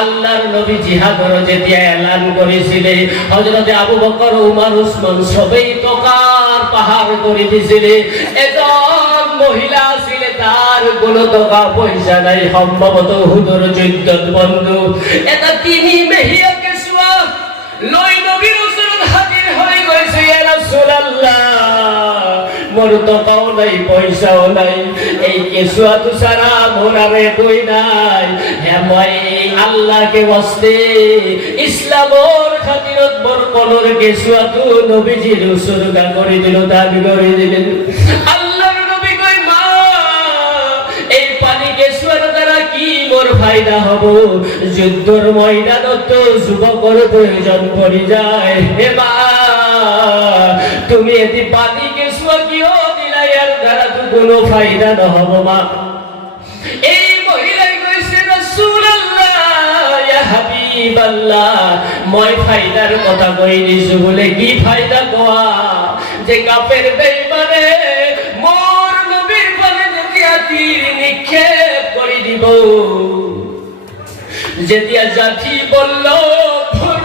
আল্লাহর নবী জিহাদর যেতিয়া এলান করেছিলেন, হযরত আবু বকর, উমর, উসমান সবাই টাকার পাহাড় করে দিয়েছিলেন। একজন মহিলা ছিল, তার কোনো টাকা পয়সা নাই, সম্ভবত হুদুর যুদ্ধত বন্ধু। এটা তিনি মেহিয়াকে সুয়া লই নবীর রাসূল হাজির হয়ে গেছে। ইয়া রাসূলুল্লাহ, মোর টাকাও নাই, পয়সাও নাই, এই কেসুয়া তো সারা মোর আরে কই নাই। হ্যাঁ, মই আল্লাহকে ওয়াস্তে ইসলামর খাতিরত বর কলর কেসুয়া তো নবীজির উসুরগা করে দিল, দাবি করে দিলেন। আল্লাহর নবী কই, মা এই পানি কেসুয়ার দ্বারা কি মোর ফায়দা হব? যুদ্ধর ময়দানত যুবকর প্রয়োজন পড়ে যায়। হে মা, তুমি এটি পানি কেসুয়া কিও দিলা, এর দ্বারা তো কোনো ফায়দা নহব মা। এই মহিলাই কইছে, রাসূলুল্লাহ, ইয়া হাবিবাল্লাহ, মই ফায়দার কথা কই দিছো বলে কি ফায়দা কোয়া? যে কাফের বেঈমানে মোর নবীর বলে যেতিয়া তীর নিক্ষেপ করে দিব, যেতিয়া জাতি বলল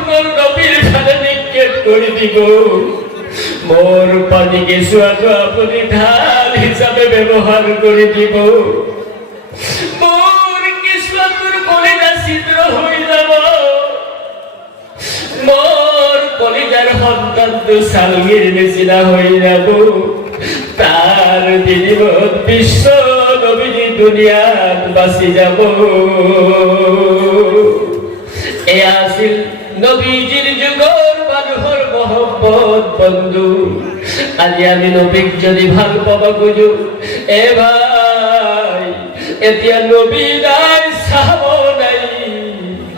মোর নবীর বলে নিক্ষেপ করে দিব, মোর পানি কেসুয়া তো আপনি ঢাল হিসাবে ব্যবহার করে দিব। মোর কেসুয়া তোর কলিজা ছিদ্র হয়ে যাব, মোর কলিজার সন্তান তো সালগির মেশিনা হয়ে যাব। তার বিনিময় বিশ্ব নবীজি দুনিয়াত বাঁচি যাব। এ আসিল নবীজির যুগর মানুষের মহব্বত বন্ধু। আজি আমি নবীক যদি ভাল পাবা খুঁজো, এ ভাই, এতিয়া নবী নাই, সাহাবা নাই,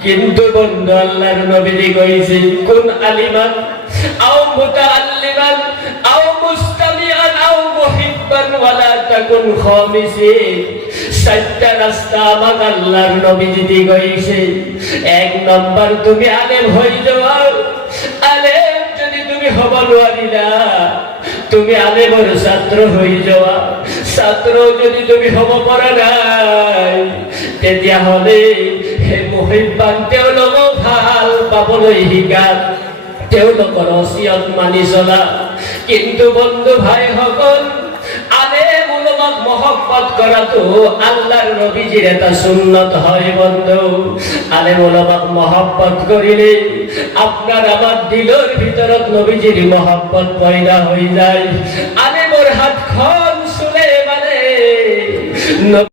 কিন্তু বন্ধু আল্লাহর নবী কইছে, কোন আলিমান আও মুতাআল্লিমান আও মুস্তামিআন আও মুহিব্বান ওয়ালা তাকুন খামিসি। চারটা রাস্তা আমাকে আল্লাহর নবী যদি কইছে। এক নম্বর, তুমি আলেম হয়ে যাও। আলেম যদি তুমি হব নোৱাৰিলা, তুমি আলেমর ছাত্র হয়ে যাওয়া। ছাত্র যদি তুমি হব পৰা নাই, তেতিয়া হলে হে মুহিব্বান, তেওঁলোকক ভাল পাবলৈ শিকা, তেওঁলোকৰ ওসিয়ত মানি চলা। কিন্তু বন্ধু ভাই সকল, আলেম উলামাক মহব্বত করাতো আল্লাহর নবীজির এটা সুন্নত হয় বন্ধু। আলেম উলামাক মহব্বত করিলে আপনার আমার দিলের ভিতরত নবীজির মহব্বত পয়দা হয়ে যায়। আলেমর হাত খন শুনে মানে